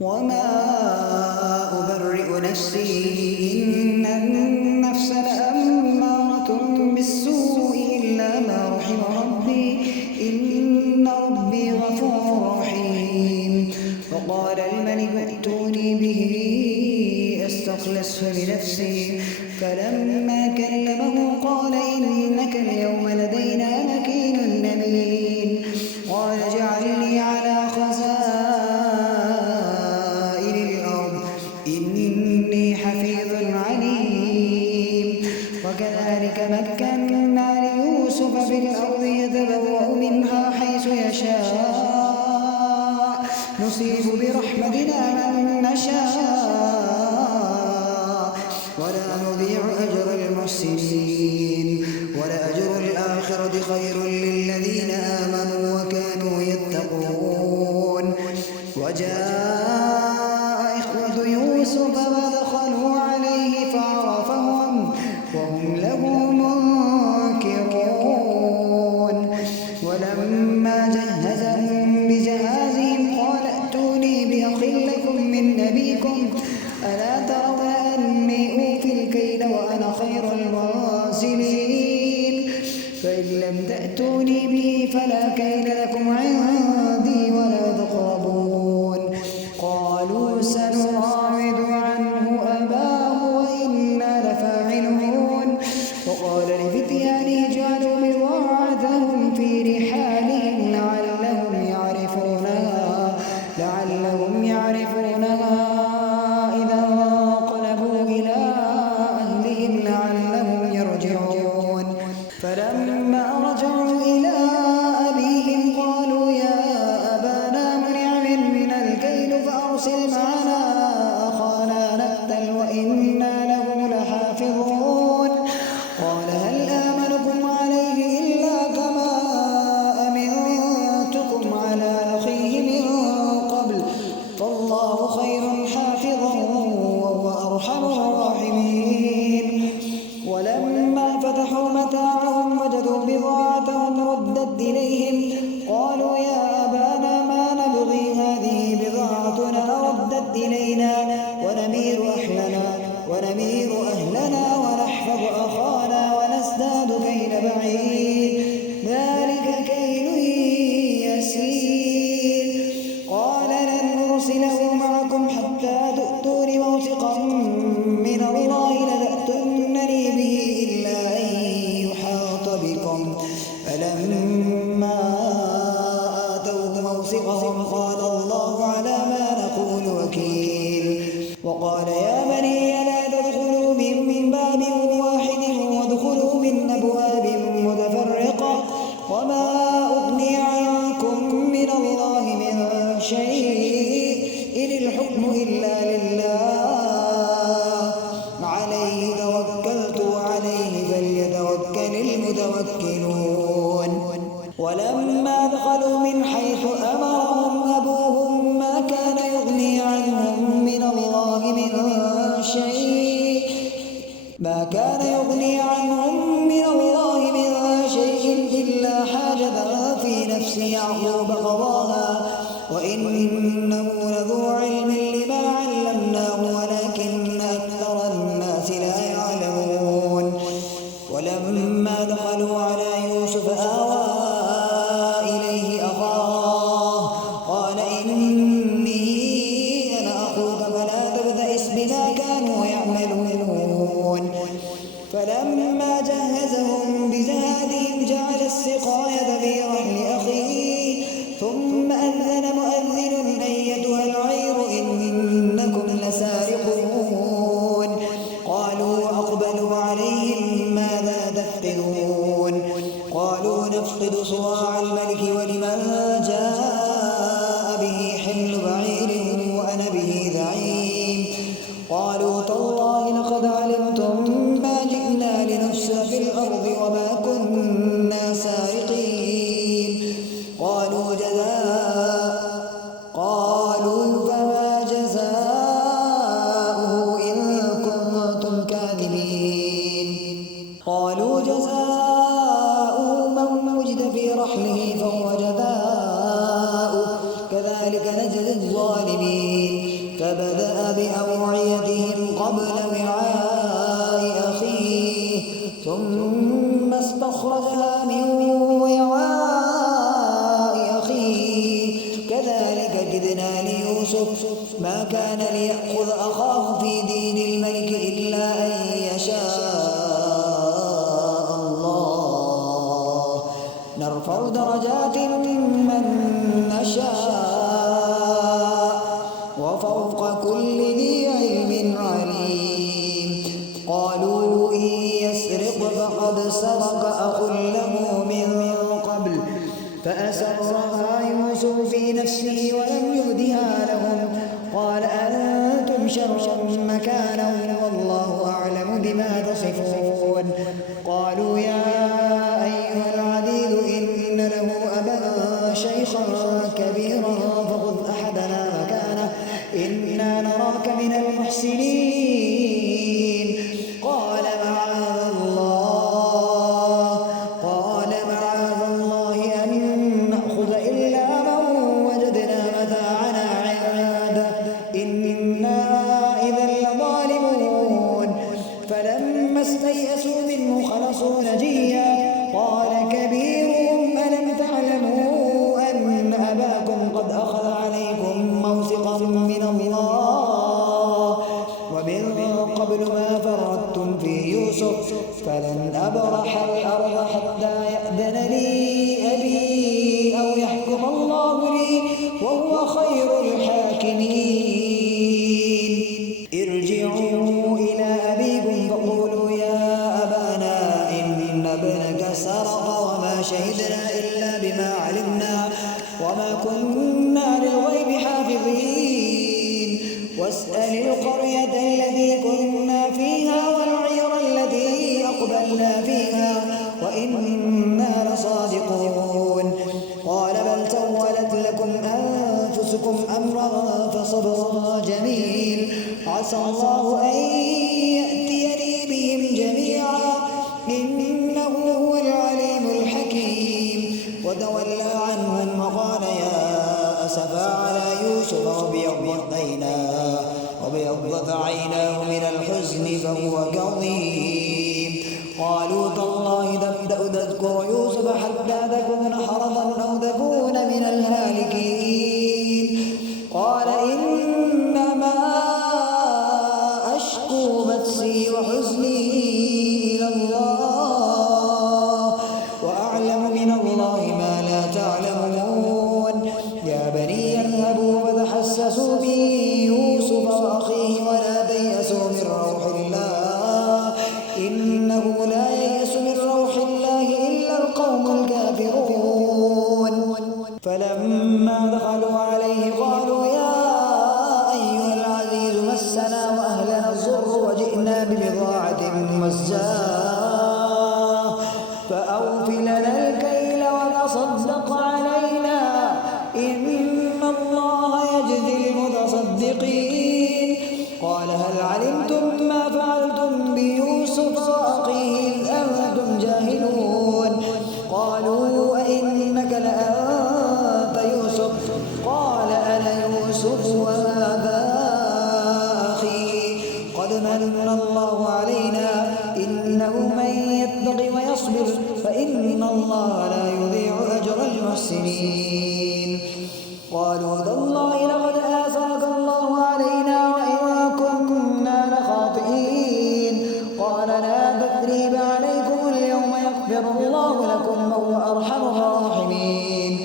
وما أبرئ نفسي إن النفس لأمارة بالسوء إلا ما رحم ربي إن ربي غفور رحيم. وقال الملك ائتوني به أستخلصه لنفسي فلما كلمه قال إنك اليوم لدينا مكين أمين. قال اجعلني على خزائن الأرض إني حفيظ عليم. وكذلك مكنا ليوسف في الأرض يتبوأ منها حيث يشاء نصيب برحمتنا من نشاء ولا نضيع أجر المحسنين ولأجر الآخرة خير للذين آمنوا وكانوا يتقون. وجاء إخوة يوسف فدخلوا عليه فعرفهم وهم له منكرون. ولما جهزهم بجهازهم قال ائتوني بأخ لكم من أبيكم ألا ترون أني أوفي الكيل وأنا خير المنزلين فإن لم تأتوني به فلا كيل لكم عندي ولا تقربون. قالوا سنراود عنه أباه وإنا لفاعلون. وقال لفتيانه اجعلوا بضاعتهم في رحالهم لعلهم يعرفونها إذا انقلبوا إلى أهلهم لعلهم يرجعون. فلما رجعوا إلى أبيهم قالوا يا أبانا منع من الكيل فأرسل معنا أخانا نكتل وإنا له لحافظون. قال هل آمنكم عليه إلا كما أمنتكم على أخيه من قبل فالله خير حافظا وهو أرحم الراحمين. ولما فتحوا متاعهم وجدوا بضاعتهم ردت إليهم قالوا يا أبانا ما نبغي هذه بضاعتنا ردت إلينا ونمير أهلنا ونحفظ أخانا ونزداد كيل بعيد ذلك كيل يسير. قال لن نرسله معكم حتى تؤتون موثقا من الله لتأتونني به إلا أن يحاط بكم. فلما آتوه موثقهم قال الله على ما نقول وكيل. وقال يا بني لا تدخلوا من باب واحد وادخلوا من أبواب متفرقة وما أغني عنكم من الله من شيء إن الحكم إلا لله عليه توكلت وعليه فليتوكل المتوكلون. ولما دخلوا من حيث أمرهم أبوهم ما كان يغني عنهم من الله من شيء إلا حاجة في نفس يعقوب قضاها وإنه لذو علم لما علمناه ولكن أكثر الناس لا يعلمون. ولما دخلوا على يوسف آوى إليه أخاه قال إني أنا أخوك فلا تبتئس بما كانوا يعملون. فلما جهزهم بزادهم جعل السقاية في رحل أخيه ثم أذن مؤذن أيتها العير إنكم لسارقون. قالوا أقبلوا عليهم ماذا تفقدون. قالوا نفقد صواع الملك ولمن جاء به حمل بعير وأنا به زعيم. قالوا تالله لقد علمتم ما جئنا لنفسد فبدأ بأوعيتهم قبل وعاء أخيه ثم استخرجها من وعاء أخيه كذلك كدنا ليوسف ما كان ليأخذ أخاه في دين الملك إلا أن يشاء الله نرفع درجات من نشاء وفوق كل ذي علم عليم قالوا إن يسرق فقد سرق أخ له من قبل فأسرها يوسف في نفسه ولم يبدها لهم قال أنتم شر مكانا والله أعلم بما تصفون قالوا يا أيها العزيز إن له أبا شيخا كبيرا فخذ أحدنا مكانه إنا نراك من المحسنين قال معاذ الله أن نأخذ إلا من وجدنا متاعنا عنده إنا إذا لظالمون فلما استيئسوا منه خلصوا نجيا قال كبيرهم ألم تعلموا أن أباكم قد أخذ عليكم موثقا من الله ومن قبل ما فرطتم في يوسف فلن أبرح الأرض حتى يأذن لي أبي أو يحكم الله لي وهو خير الحاكمين ارجعوا إلى أبيكم فقولوا يا أبانا إن ابنك سرق وما شهدنا إلا بما علمنا وما كنا للغيب حافظين واسأل القرية التي كنا فيها والعير التي أقبلنا فيها وإنا لصادقون قال بل سولت لكم أنفسكم أمرا فصبر جميل عسى الله أن يأتيني بهم جميعا إنه هو العليم الحكيم وتولى عنهم وقال يا أسفا على يوسف وابيضت عيناه من الحزن فهو كظيم قالوا تالله تبدأ تذكر يوسف حتى تكون حرضا أو تكون من الهالكين قال إنما أشكو بثي وحزني إلى الله وأعلم من الله ما لا تعلمون يا بني اذهبوا فتحسسوا من يوسف وأخيه ولا تيأسوا من روح الله إنه لا ييأس من روح الله إلا القوم الكافرون فلما دخلوا عليه قالوا يا أيها العزيز مسنا وأهلنا الضر وجئنا ببضاعة مزجاة فأوف لنا الكيل وتصدق علينا إن الله يجزي المتصدقين قال هل علمتم ما فعلتم بيوسف وأخيه إذ أنتم جاهلون قالوا أئنك لأنت يوسف قال أنا يوسف وهذا أخي قد من الله علينا إنه من يتق ويصبر فإن الله لا يضيع أجر المحسنين قالوا تالله لقد آثرك الله علينا وإن كنا لخاطئين قال لا تثريب عليكم اليوم يغفر الله لكم وهو أرحم الراحمين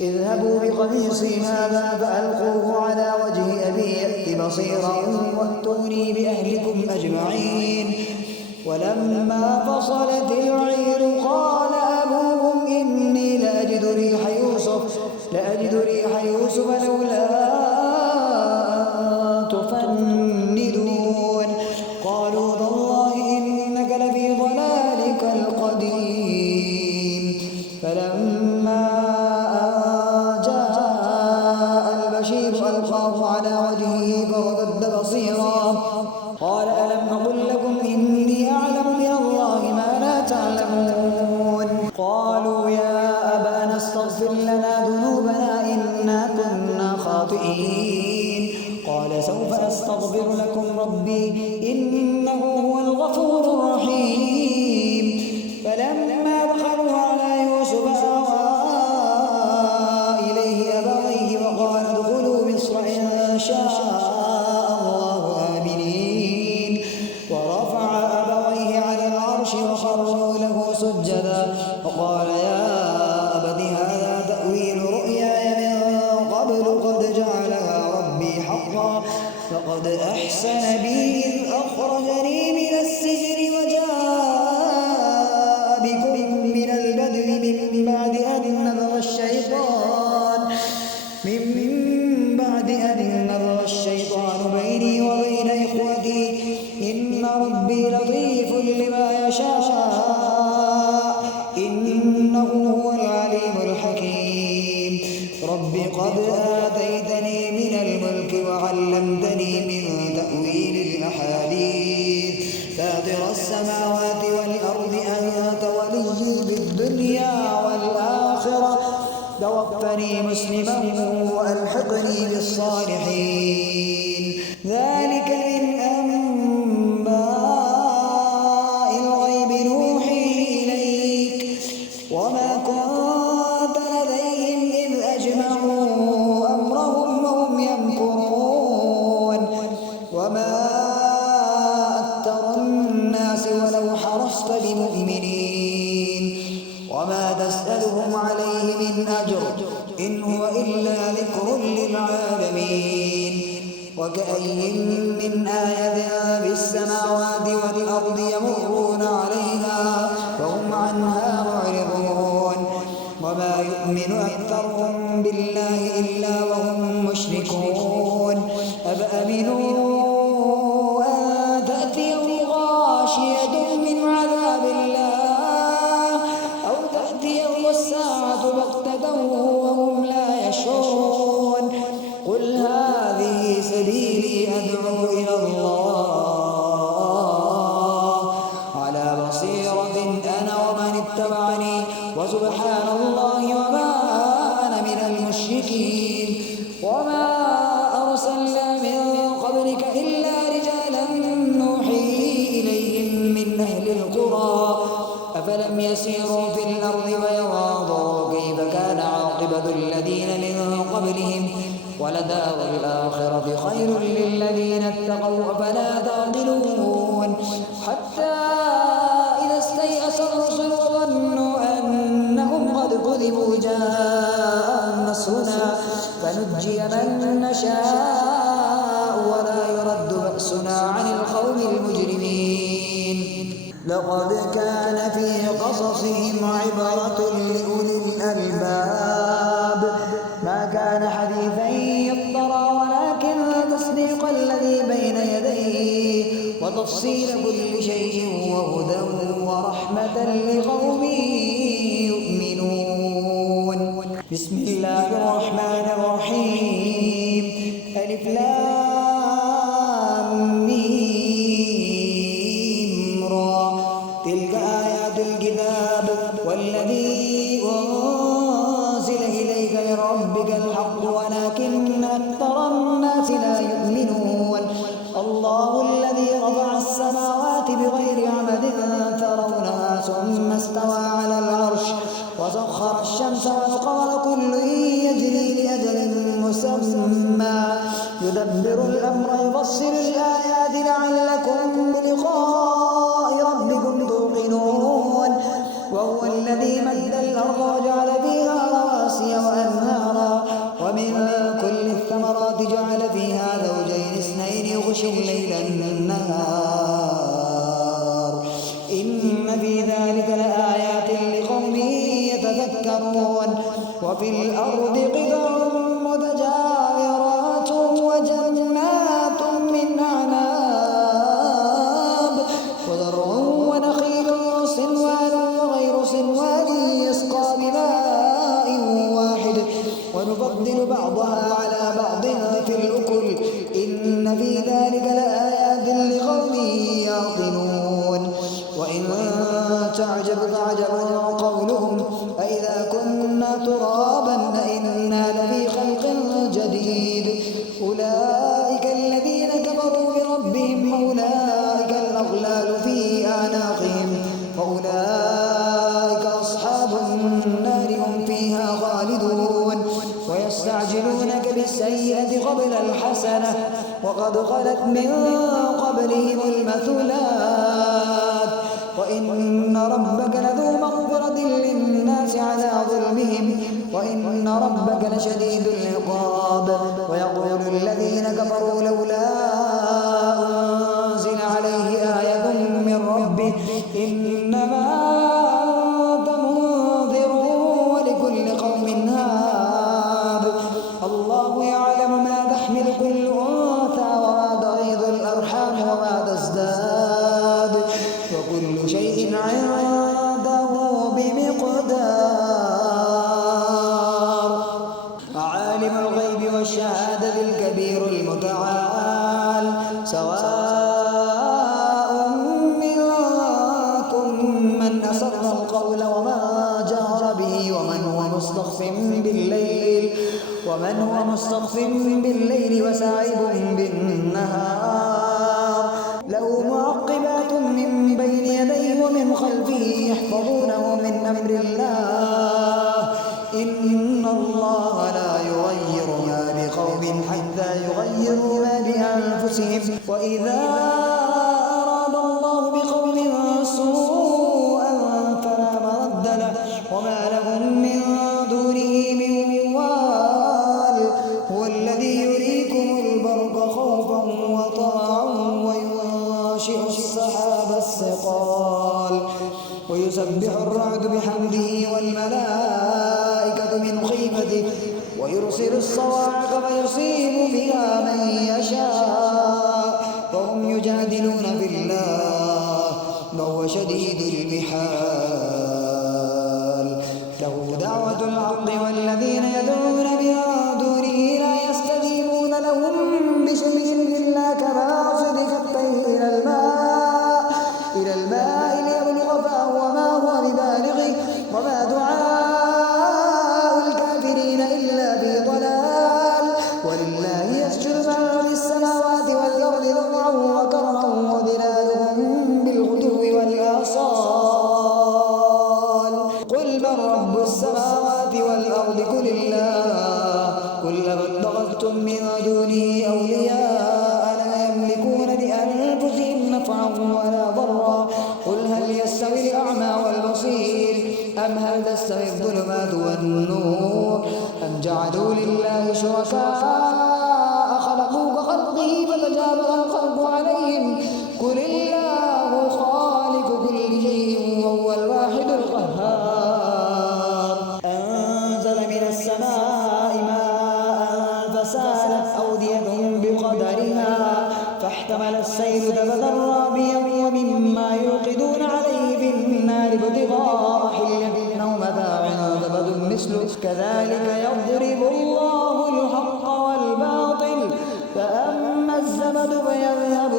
اذهبوا بقميصي هذا فألقوه على وجه أبي يأت بصيرا وأتوني بأهلكم أجمعين ولما فصلت العير قال أبوهم إني لأجد ريح يوسف لولا تفندون قالوا تالله إنك لفي ضلالك القديم فلما جاء البشير ألقاه على وجهه فارتد بصيرا قال ألم أقل لكم إني أعلم من الله ما لا تعلمون قالوا يا أبانا استغفر لنا ذنوبنا إنا كنا خاطئين قال قال سوف أستغفر لكم ربي إنه هو الغفور الرحيم فلما دخلوا على يوسف آوى إليه أبويه وقال ادخلوا مصر إن شاء الله آمنين ورفع أبويه على العرش وخروا له سجدا وقال يا أبت هذا تأويل رؤياي من قبل قد جعلها ربي حقا فقد أحسن بي إذ أخرجني من السجن وجاء بكم من البدو من بعد أن نزغ الشيطان بيني وبين إخوتي إن ربي لطيف لما يشاء إنه هو العليم الحكيم رب قد آتيتني من الملك وعلمتني من تأويل الأحاديث فاطر السماوات والأرض أنت ولي بالدنيا والآخرة توفني مسلما وألحقني بالصالحين ذلك من أنباء الغيب نوحيه إليك وما كنت لديهم إذ أجمعوا أمرهم وهم يمكرون وما أكثر الناس ولو حرصت بمؤمنين وما تسألهم عليه من أجر إن هو إلا ذكر للعالمين وكأي من آية في السماوات والأرض يمرون عليها وهم عنها معرضون وما يؤمن أكثرهم بالله إلا وهم مشركون أفأمنوا أن تأتيهم غاشية من عذاب الله أو تأتيهم الساعة بغتة وهم لا يشعرون قل هذه سبيلي أدعو إلى الله على بصيرة أنا ومن اتبعني وسبحان الله وما أنا من المشركين وما أرسلنا من قبلك إلا رجالا نوحي إليهم من أهل القرى أفلم يسيروا في الأرض فينظروا كيف كان عاقبة الذين من قبلهم ولدار الآخرة خير للذين اتقوا أفلا تعقلون حتى إذا استيأس الرسل وظنوا أنهم قد كذبوا جاء نصرنا فنجي من نشاء ولا يرد بأسنا عن القوم المجرمين لقد كان في قصصهم عبرة لأولي الألباب ما كان حديثا يفترى ولكن تصديق الذي بين يديه وتفصيل كل شيء وهدى ورحمة لقوم يؤمنون بسم الله الرحمن الرحيم ألف لام ميم را تلك آيات الكتاب والذي أنزل إليك من ربك الحق ولكن أكثر الناس لا يؤمنون الله الذي رفع السماوات بغير عمد ترونها ثم استوى على العرش وسخر الشمس والقمر كل يجري لأجل مسمى يدبر الأمر يفصل الآيات لعلكم بلقاء ربكم توقنون وهو الذي مد الأرض وجعل فيها رواسي وأنهارا ومن كل الثمرات جعل فيها زوجين اثنين يغشي الليل النهار إن في ذلك لآيات لقوم يتذكرون وفي الأرض قطع متجاورات وجنات من أعناب وزرع ونخيل صنوان وغير صنوان يسقى بماء واحد ونفضل بعضها على بعض في الأكل إن في ذلك لآيات لقوم يعقلون وإن تعجب فعجب قولهم أإذا كنا ترابا أإنا لفي خلق جديد أولئك حسنة وقد خلت من قبلهم المثلات وإن ربك لذو مغفرة للناس على ظلمهم وإن ربك لشديد العقاب ويقول الذين كفروا لولا أنزل عليه آية من ربه إنما أنت منذر ولكل قوم هاد الله يعلم ما تحمل كل أنثى وما تغيض الأرحام وما تزداد وكل شيء عنده بمقدار عالم الغيب والشهادة الكبير المتعال سواء منكم من أسر القول وما جهر به ومن هو مستخف بالليل وساعد بالنهار له معقبات من بين يديه ومن خلفه يحفظونه من أمر الله إن الله لا يغير ما بقوم حتى يغيروا ما بأنفسهم وإذا أراد الله بقوم سوءا فلا مرد له وما لهم من دونه من وال هو الذي يريكم البرق خوفا وطمعا وينشئ السحاب الثقال ويسبح الرعد بحمده والملائكة من خيفته ويرسل الصواعق فيصيب بها من يشاء وهم يجادلون في الله وهو شديد المحال له دعوة الحق والذين يدعون من دونه لا يستجيبون لهم بشيء إلا كباسط كفيه إلى الماء ليبلغ فاه وما هو ببالغه وما دعاء الكافرين إلا في ضلال ولله يسجد من في السماوات والأرض ضرعا وكرها وظلالهم بالغدو والآصال قل من رب السماوات والأرض قل الله قل اتخذتم من دونه أولياء لا يملكون لأنفسهم نفعا ولا ضرا قل هل يستوي الأعمى والبصير أم هل تستوي الظلمات والنور أم جعلوا لله شركاء خلقوا كخلقه فتشابه الخلق عليهم قل الله خالق كل شيء وهو الواحد القهار أنزل من السماء ماء فسالت أودية بقدرها فاحتمل السيل زبدا رابيا ومما يوقدون عليه في النار ابتغاء حلية أو متاع زبد مثله كذلك يضرب الله الحق والباطل فأما الزبد فيذهب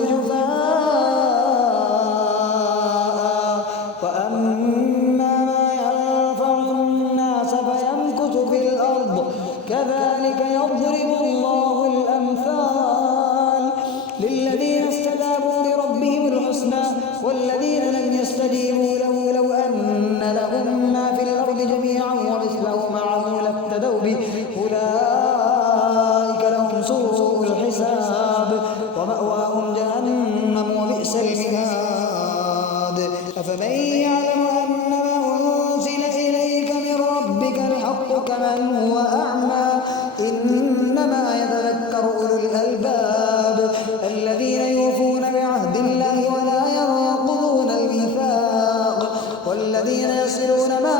جفاء وأما ما ينفع الناس فيمكث في الأرض كذلك يضرب الله الأمثال للذين استجابوا لربهم الحسنى والذين لم يستجيبوا له لو أن لهم ما في الأرض جميعا ومثله معه لافتدوا به أولئك لهم سوء الحساب ومأواهم جهنم وبئس المهاد أفمن يعلم أنما أنزل إليك من ربك الحق كمن هو أعمى إنما يتذكر أولو الألباب الذين يوفون بعهد الله ولا ينقضون الميثاق والذين يصلون ما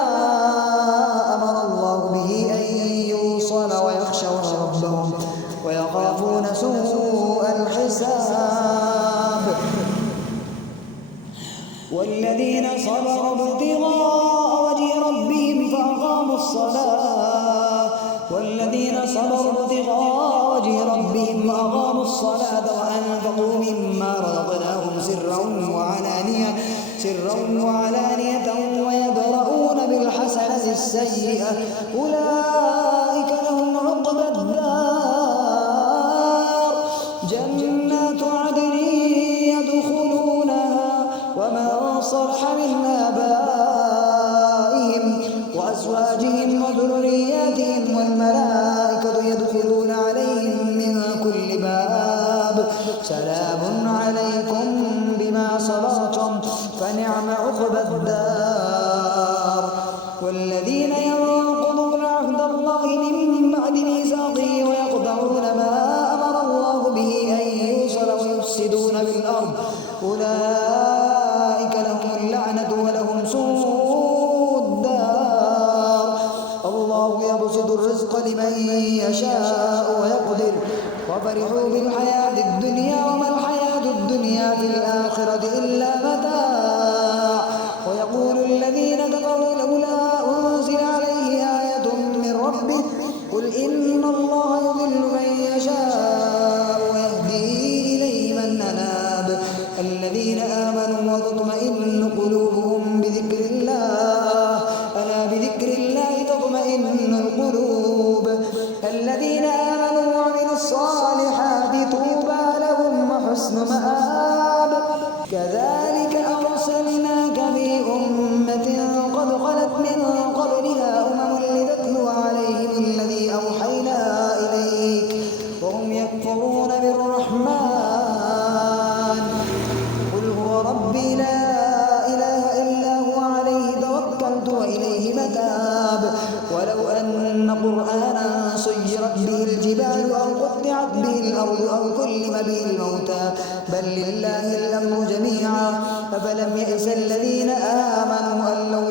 أمر الله به أن يوصل ويخشون ربهم ويخافون سوء الحساب والذين صبروا ابتغاء وجه ربهم فأقاموا الصلاة وأنفقوا مما رزقناهم سرا وعلانية ويدرؤون بالحسنة السيئة أولئك لهم عقبى الدار جنات عدن يدخلونها ومن صلح من آبائهم وأزواجهم وذرياتهم والملائكة يدخلون عليهم من كل باب سلام عليكم بما صبرتم فنعم عقبى الدار والذين ينقضون عهد الله من بعد ميثاقه ويقطعون ما أمر الله به أن يوصل ويفسدون في الأرض أولئك لهم اللعنة ولهم سوء الدار الله يبسط الرزق لمن يشاء ويقدر وفرحوا بالحياة الدنيا وما الحياة الدنيا في الآخرة إلا متاع ويقول الذين كفروا لولا أنزل عليه آية من ربه قل إن الله يضل من يشاء ويهدي إليه من أناب الذين آمنوا وتطمئن قلوبهم بذكر الله ألا بذكر الله تطمئن القلوب الذين آمنوا وعملوا الصالحات طوبى لهم وحسن مآب كذلك أرسلناك في أمة قد خلت من قبلها لتتلو عليهم الذي أوحينا إليك وهم يكفرون بالرحمن قل هو ربي لا إله إلا هو عليه توكلت وإليه متاب ولو أن قرآنا سيرت به الجبال أو قطعت به الأرض أو كلم به الموتى بل لله الأمر جميعا أفلم يئس الذين آمنوا أن لو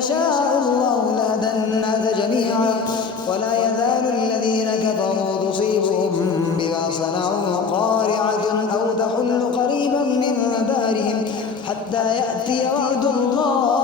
يشاء الله لهدى الناس جميعا ولا يزال الذين كفروا تصيبهم بما صنعوا قارعة أو تحل قريبا من دارهم حتى يأتي وعد الله